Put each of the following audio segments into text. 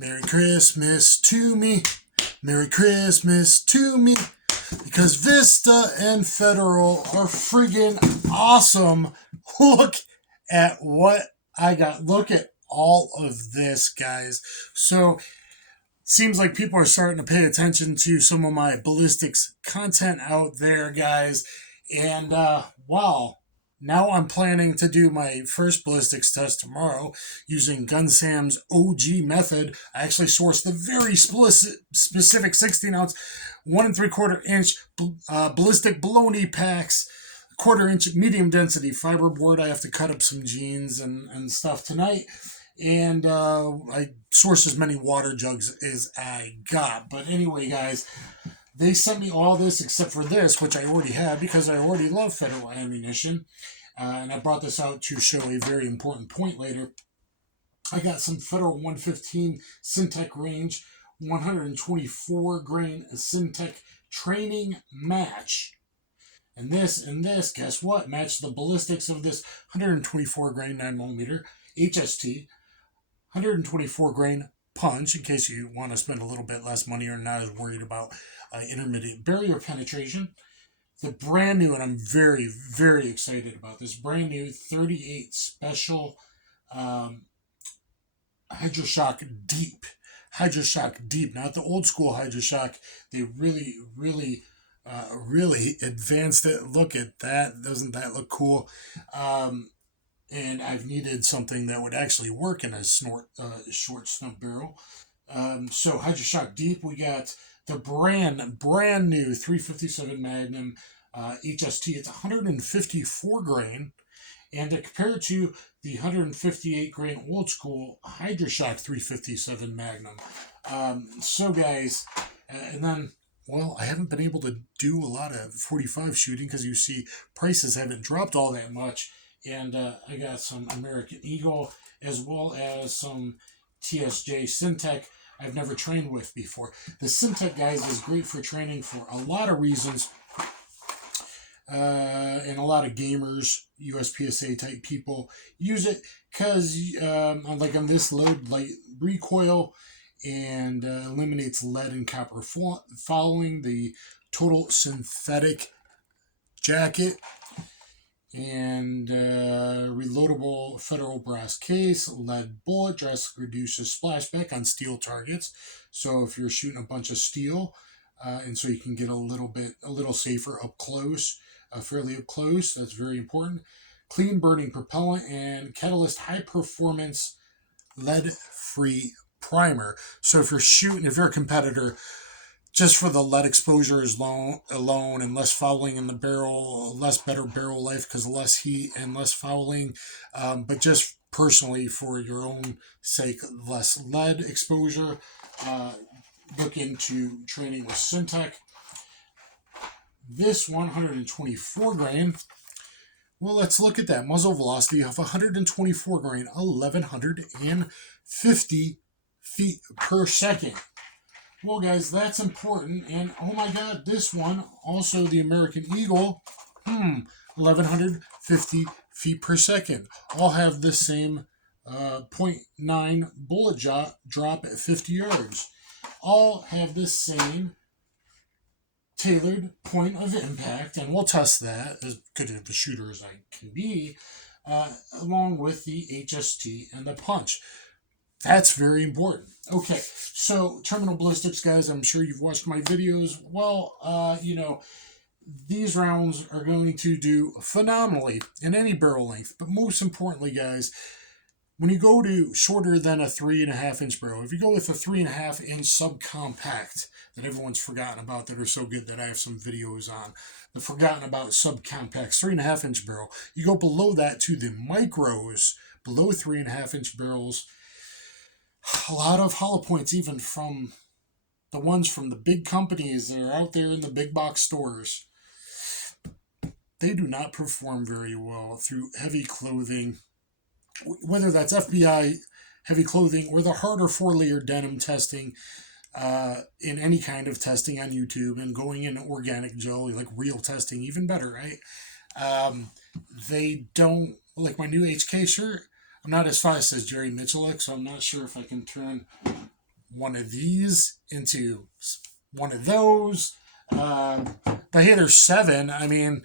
Merry Christmas to me. Merry Christmas to me. Because Vista and Federal are friggin' awesome. Look at what I got. Look at all of this, guys. So, seems like people are starting to pay attention to some of my ballistics content out there, guys. And, wow. Now I'm planning to do my first ballistics test tomorrow using Gunsam's OG method. I actually sourced the very specific 16-ounce, 1 3/4 inch ballistic baloney packs, 1/4 inch medium density fiberboard. I have to cut up some jeans and stuff tonight. And I sourced as many water jugs as I got. But anyway, guys, they sent me all this except for this, which I already had because I already love Federal ammunition. And I brought this out to show a very important point later. I got some Federal 115 Syntech range, 124 grain Syntech training match. And this, guess what? Matched the ballistics of this 124 grain 9mm HST, 124 grain punch, in case you want to spend a little bit less money or not as worried about intermediate barrier penetration. The brand new, and I'm very, very excited about this, brand new 38 Special Hydrashok Deep. Hydrashok Deep, not the old school Hydrashok. They really, really, really advanced it. Look at that. Doesn't that look cool? And I've needed something that would actually work in a short snub barrel. So Hydrashok Deep, we got the brand new 357 Magnum HST. It's 154 grain, and to compare it to the 158 grain old school Hydrashok 357 Magnum. So guys, and then, well, I haven't been able to do a lot of 45 shooting because you see prices haven't dropped all that much. And I got some American Eagle as well as some TSJ Syntech I've never trained with before. The Syntech, guys, is great for training for a lot of reasons. And a lot of gamers, USPSA type people use it because, like on this load, light recoil and eliminates lead and copper fouling, the total synthetic jacket, and reloadable Federal brass case, lead bullet, drastically reduces splashback on steel targets. So if you're shooting a bunch of steel, and so you can get a little safer up close, fairly up close, that's very important. Clean burning propellant and catalyst high performance lead-free primer. So if you're a competitor, just for the lead exposure is alone and less fouling in the barrel, better barrel life because less heat and less fouling. But just personally for your own sake, less lead exposure, look into training with Syntech. This 124 grain, well, let's look at that. Muzzle velocity of 124 grain, 1,150 feet per second. Well, guys, that's important. And, oh my God, this one, also the American Eagle, 1,150 feet per second. All have the same 0.9 bullet drop at 50 yards. All have the same tailored point of impact, and we'll test that as good of a shooter as I can be, along with the HST and the punch. That's very important. Okay, so terminal ballistics, guys, I'm sure you've watched my videos. Well, these rounds are going to do phenomenally in any barrel length, but most importantly, guys, when you go to shorter than a 3.5 inch barrel, if you go with a 3.5 inch subcompact that everyone's forgotten about that are so good that I have some videos on, the forgotten about subcompacts, 3.5 inch barrel, you go below that to the micros, below 3.5 inch barrels. A lot of Hollowpoints, even from the ones from the big companies that are out there in the big box stores, they do not perform very well through heavy clothing, whether that's FBI heavy clothing or the harder 4-layer denim testing in any kind of testing on YouTube and going in organic gel, like real testing, even better, right? They don't, like my new HK shirt, I'm not as fast as Jerry Mitchell, so I'm not sure if I can turn one of these into one of those. But hey, there's 7. I mean,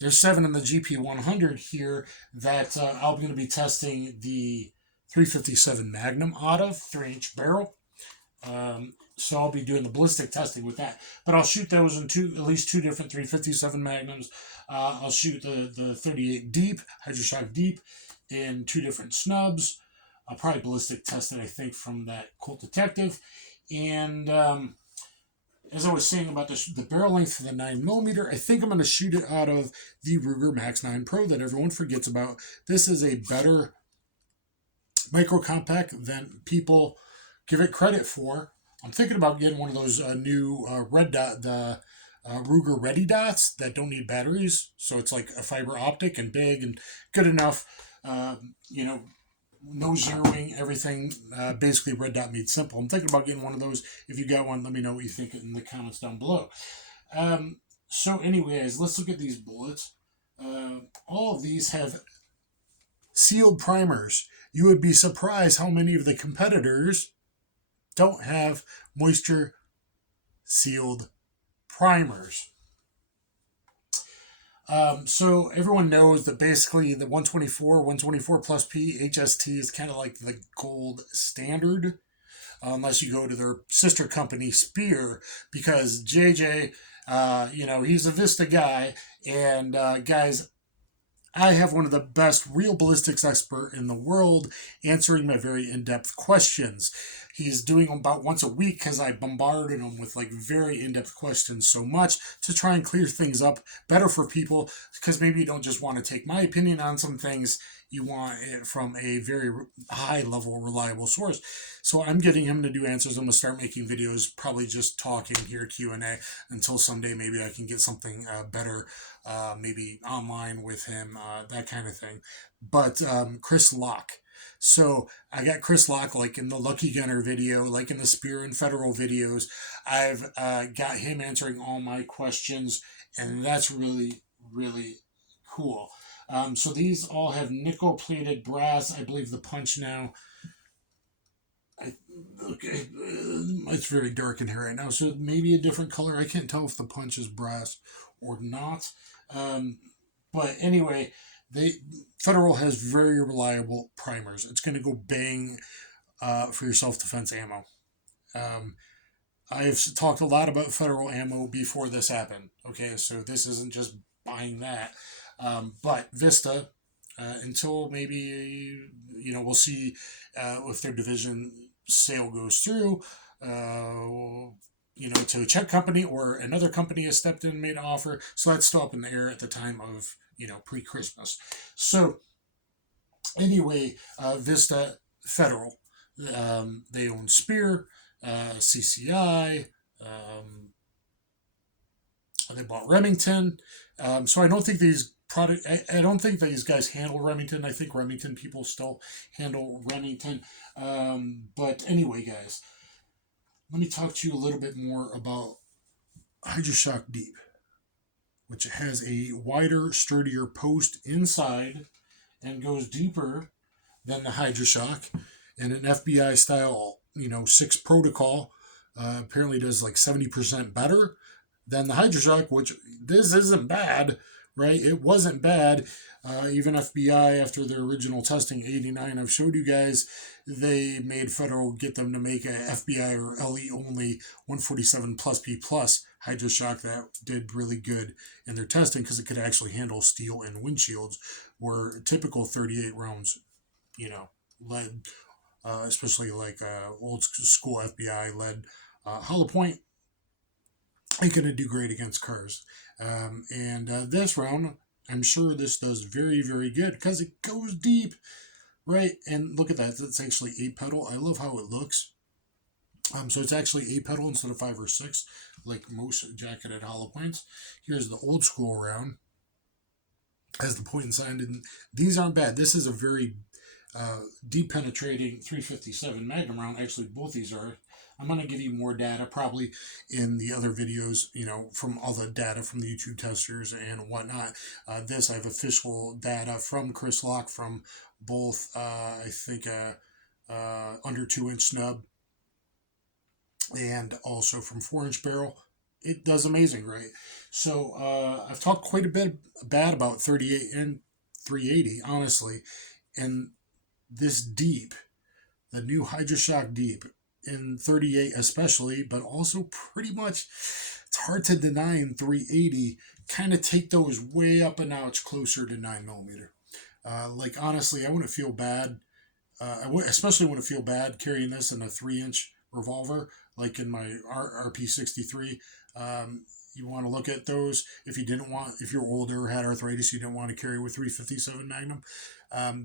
there's 7 in the GP100 here that I'm going to be testing the 357 Magnum out of, 3-inch barrel. So I'll be doing the ballistic testing with that. But I'll shoot those in at least 2 different 357 Magnums. I'll shoot the 38 deep, Hydrashok deep, in 2 different snubs. I'll probably ballistic test it, I think, from that Colt Detective. And as I was saying about the barrel length for the 9mm, I think I'm going to shoot it out of the Ruger Max 9 Pro that everyone forgets about. This is a better micro compact than people give it credit for. I'm thinking about getting one of those new red dot, the Ruger Ready dots that don't need batteries. So it's like a fiber optic and big and good enough. You know, no zeroing, everything, basically red dot made simple. I'm thinking about getting one of those. If you got one, let me know what you think in the comments down below. So anyways, let's look at these bullets. All of these have sealed primers. You would be surprised how many of the competitors don't have moisture sealed primers. So everyone knows that basically the 124 plus P HST is kind of like the gold standard, unless you go to their sister company Spear, because JJ, you know, he's a Vista guy, and guys, I have one of the best real ballistics expert in the world answering my very in-depth questions. He's doing them about once a week because I bombarded him with like very in-depth questions so much to try and clear things up better for people, because maybe you don't just want to take my opinion on some things, you want it from a very high level reliable source. So I'm getting him to do answers. I'm going to start making videos, probably just talking here, Q&A, until someday maybe I can get something better, maybe online with him, that kind of thing. But Chris Locke. So I got Chris Locke, like in the Lucky Gunner video, like in the Spear and Federal videos. I've got him answering all my questions, and that's really, really cool. So these all have nickel-plated brass. I believe the punch now, okay, it's very dark in here right now, so maybe a different color. I can't tell if the punch is brass or not. But anyway, Federal has very reliable primers. It's going to go bang for your self-defense ammo. I've talked a lot about Federal ammo before this happened. Okay, so this isn't just buying that. But Vista, until maybe, you know, we'll see if their division sale goes through, you know, to a Czech company or another company has stepped in and made an offer. So that's still up in the air at the time of, you know, pre-Christmas. So anyway, Vista, Federal, they own Spear, CCI, they bought Remington. So I don't think I don't think these guys handle Remington. I think Remington people still handle Remington. But anyway, guys, let me talk to you a little bit more about Hydrashok Deep, which has a wider, sturdier post inside and goes deeper than the Hydrashok, and an FBI style, you know, 6 protocol apparently does like 70% better than the Hydrashok, which this isn't bad, right? It wasn't bad. Even FBI, after their original testing, 89, I've showed you guys, they made Federal get them to make a FBI or LE only 147 plus P plus Hydrashok that did really good in their testing because it could actually handle steel and windshields, where typical 38 rounds, you know, lead, especially like old school FBI lead, Hollowpoint, ain't going to do great against cars. And this round, I'm sure this does very, very good because it goes deep, right? And look at that. That's actually 8 pedal. I love how it looks. So it's actually 8 pedal instead of 5 or 6, like most jacketed Hollowpoints. Here's the old school round. As the point and sign, and these aren't bad. This is a very deep penetrating 357 Magnum round. Actually, both these are. I'm going to give you more data probably in the other videos, you know, from all the data from the YouTube testers and whatnot. This, I have official data from Chris Locke from both, I think, under 2-inch snub and also from 4-inch barrel. It does amazing, right? So I've talked quite a bit bad about 38 and 380, honestly, and this deep, the new Hydrashok deep in 38 especially, but also pretty much it's hard to deny in 380, kind of take those way up a notch closer to 9mm. Like honestly, I wouldn't feel bad. Especially wouldn't feel bad carrying this in a 3-inch revolver, like in my RP63. You want to look at those if you didn't want, if you're older, had arthritis, you didn't want to carry with 357 Magnum.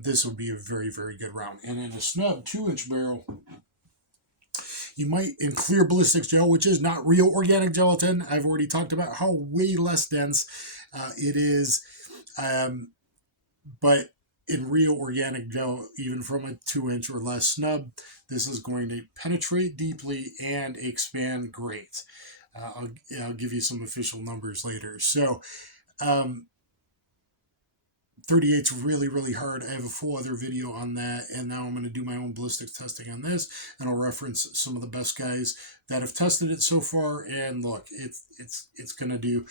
This would be a very, very good round. And in a snub 2-inch barrel, you might, in clear ballistics gel, which is not real organic gelatin. I've already talked about how way less dense it is. But in real organic gel, even from a 2-inch or less snub, this is going to penetrate deeply and expand great. I'll give you some official numbers later. So 38's really, really hard. I have a full other video on that, and now I'm going to do my own ballistics testing on this, and I'll reference some of the best guys that have tested it so far. And look, it's going to do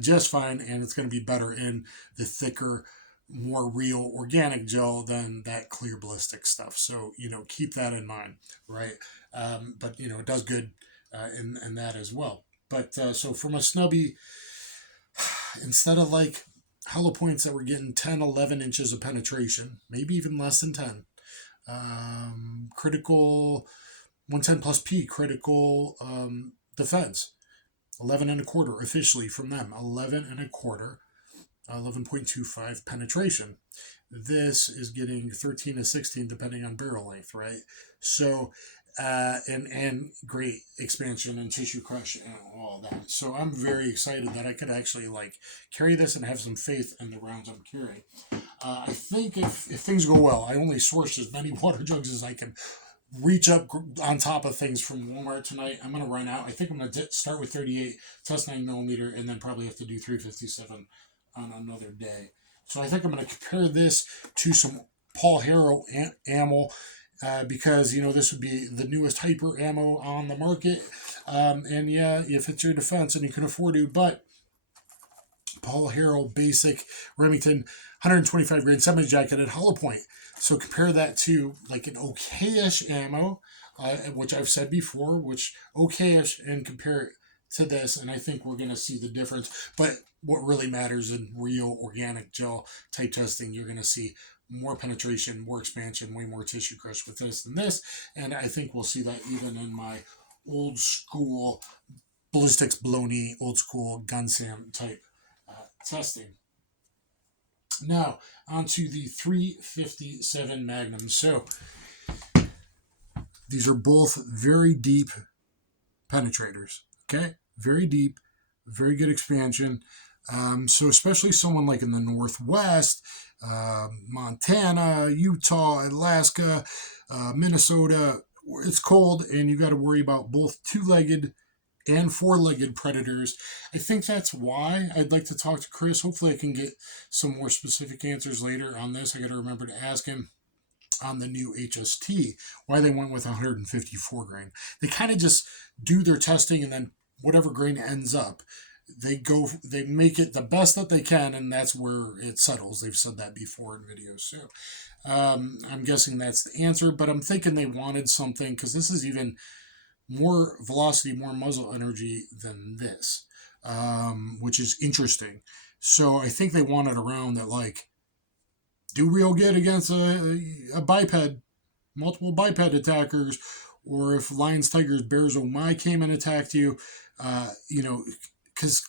just fine, and it's going to be better in the thicker, more real organic gel than that clear ballistic stuff. So, keep that in mind, right? But, it does good in that as well. But so from a snubby, instead of like Hollowpoints that were getting 10, 11 inches of penetration, maybe even less than 10, critical 110 plus P, critical defense, 11 and a quarter officially from them, 11 and a quarter. 11.25 penetration. This is getting 13 to 16 depending on barrel length, right? So, and great expansion and tissue crush and all that. So I'm very excited that I could actually carry this and have some faith in the rounds I'm carrying. I think if things go well, I only sourced as many water jugs as I can reach up on top of things from Walmart tonight. I'm going to run out. I think I'm going to start with 38, test 9mm, and then probably have to do 357 on another day. So I think I'm going to compare this to some Paul Harrell ammo because, this would be the newest hyper ammo on the market. And yeah, if it's your defense and you can afford to, but Paul Harrell basic Remington 125 grain semi-jacketed Hollowpoint. So compare that to like an okayish ammo, which I've said before, which okayish, and compare it to this, and I think we're going to see the difference. But what really matters in real organic gel type testing, you're going to see more penetration, more expansion, way more tissue crush with this than this, and I think we'll see that even in my old school ballistics baloney, old school Gunsam type testing. Now, onto the 357 Magnum. So, these are both very deep penetrators, okay? Very deep, very good expansion. So especially someone like in the Northwest, Montana, Utah, Alaska, Minnesota, it's cold and you got to worry about both two-legged and four-legged predators. I think that's why I'd like to talk to Chris. Hopefully I can get some more specific answers later on this. I got to remember to ask him on the new HST why they went with 154 grain. They kind of just do their testing, and then whatever grain ends up, they make it the best that they can, and that's where it settles. They've said that before in videos. So I'm guessing that's the answer, but I'm thinking they wanted something, because this is even more velocity, more muzzle energy than this, which is interesting. So I think they wanted a round that do real good against a biped, multiple biped attackers, or if lions, tigers, bears, oh my came and attacked you, because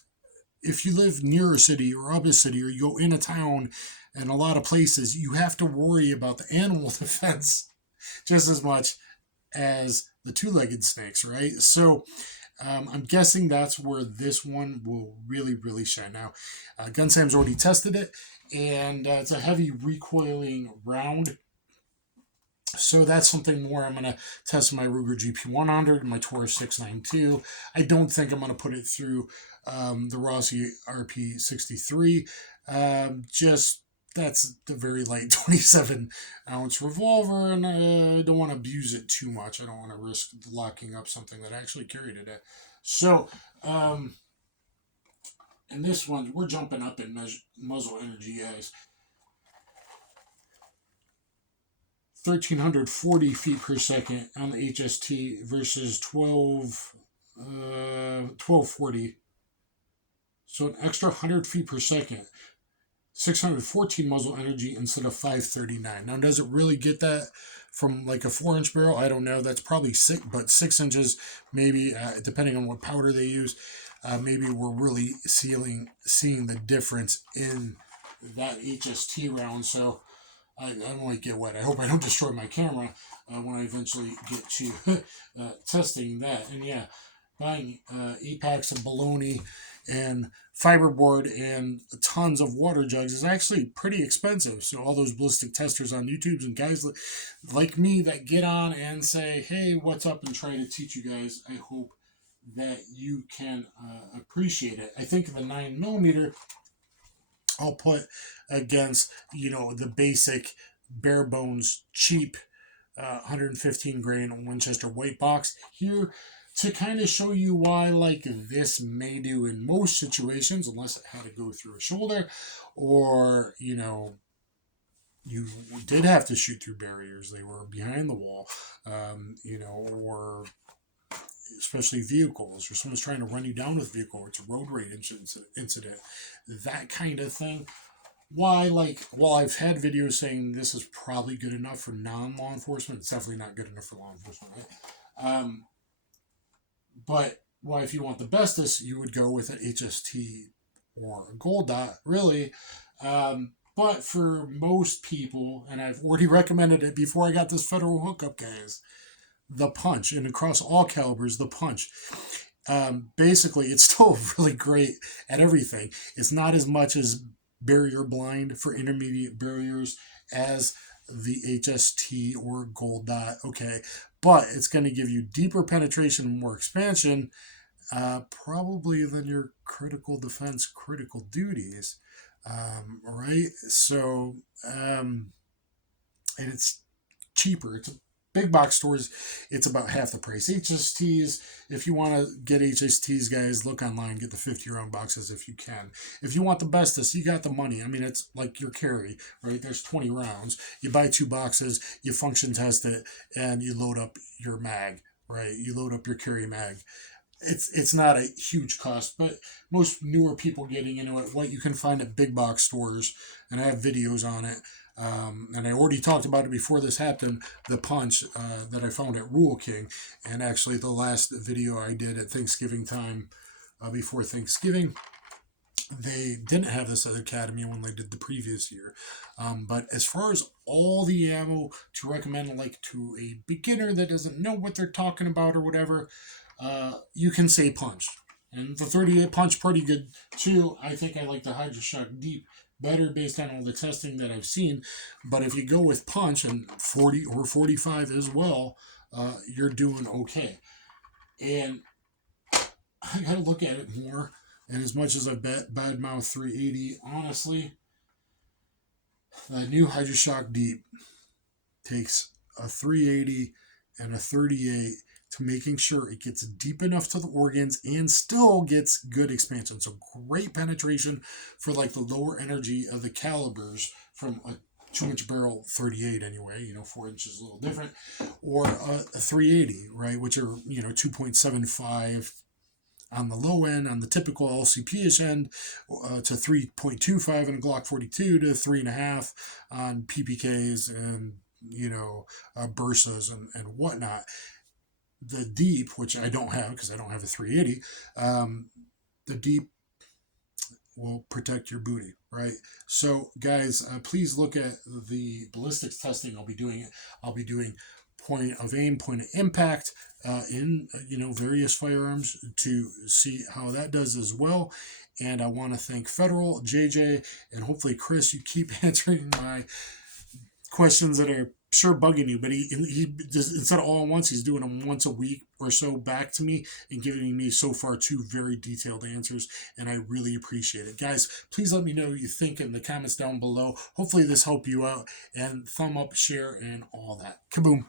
if you live near a city or up a city, or you go in a town and a lot of places, you have to worry about the animal defense just as much as the two-legged snakes, right? So I'm guessing that's where this one will really, really shine. Now, Gunsam's already tested it, and it's a heavy recoiling round. So that's something more I'm going to test my Ruger GP100 and my Taurus 692. I don't think I'm going to put it through the Rossi RP63. Just that's the very light 27-ounce revolver, and I don't want to abuse it too much. I don't want to risk locking up something that I actually carry today. So, in this one, we're jumping up in muzzle energy, guys. 1,340 feet per second on the HST versus 1240. So an extra 100 feet per second. 614 muzzle energy instead of 539. Now, does it really get that from like a 4-inch barrel? I don't know. That's probably 6 inches, maybe, depending on what powder they use. Maybe we're really seeing the difference in that HST round. So I don't want to get wet. I hope I don't destroy my camera when I eventually get to testing that. And yeah, buying 8 packs of bologna and fiberboard and tons of water jugs is actually pretty expensive. So all those ballistic testers on YouTube and guys like me that get on and say, hey, what's up, and try to teach you guys, I hope that you can appreciate it. I think the 9mm I'll put against, the basic bare bones cheap 115 grain Winchester white box here, to kind of show you why like this may do in most situations, unless it had to go through a shoulder, or you did have to shoot through barriers, they were behind the wall, or especially vehicles, or someone's trying to run you down with a vehicle, or it's a road rage incident, that kind of thing. Why, while I've had videos saying this is probably good enough for non-law enforcement, it's definitely not good enough for law enforcement, right? But why, if you want the bestest, you would go with an HST or a gold dot, really. But for most people, and I've already recommended it before I got this federal hookup, guys, the punch, and across all calibers, the punch. Basically, it's still really great at everything. It's not as much as barrier blind for intermediate barriers as the HST or gold dot, okay, but it's going to give you deeper penetration and more expansion, probably than your critical defense, critical duties, right? So, and it's cheaper. It's big box stores, it's about half the price. HSTs, if you want to get HSTs, guys, look online, get the 50-round boxes if you can. If you want the bestest, you got the money. I mean, it's like your carry, right? There's 20 rounds. You buy 2 boxes, you function test it, and you load up your mag, right? You load up your carry mag. It's not a huge cost, but most newer people getting into it, what you can find at big box stores, and I have videos on it, and I already talked about it before this happened, the punch that I found at Rule King, and actually the last video I did at Thanksgiving time, before Thanksgiving, they didn't have this at Academy when they did the previous year. But as far as all the ammo to recommend, like to a beginner that doesn't know what they're talking about or whatever, you can say punch. And the 38 punch, pretty good too. I think I like the Hydrashok Deep better based on all the testing that I've seen. But if you go with punch and 40 or 45 as well, you're doing okay. And I got to look at it more. And as much as I badmouth 380, honestly, the new Hydrashok Deep takes a 380 and a 38 to making sure it gets deep enough to the organs and still gets good expansion. So great penetration for like the lower energy of the calibers from a 2-inch barrel 38 anyway, 4 inches a little different, or a 380, right, which are, 2.75 on the low end, on the typical LCP-ish end, to 3.25 in a Glock 42 to 3.5 on PPKs and, Bursas and whatnot. The deep, which I don't have because I don't have a 380, the deep will protect your booty, right? So, guys, please look at the ballistics testing I'll be doing. I'll be doing point of aim, point of impact in, various firearms to see how that does as well. And I want to thank Federal, JJ, and hopefully Chris, you keep answering my questions that are sure bugging you, but he just, instead of all at once, he's doing them once a week or so back to me and giving me so far 2 very detailed answers, and I really appreciate it. Guys, please let me know what you think in the comments down below. Hopefully this helped you out, and thumb up, share, and all that. Kaboom.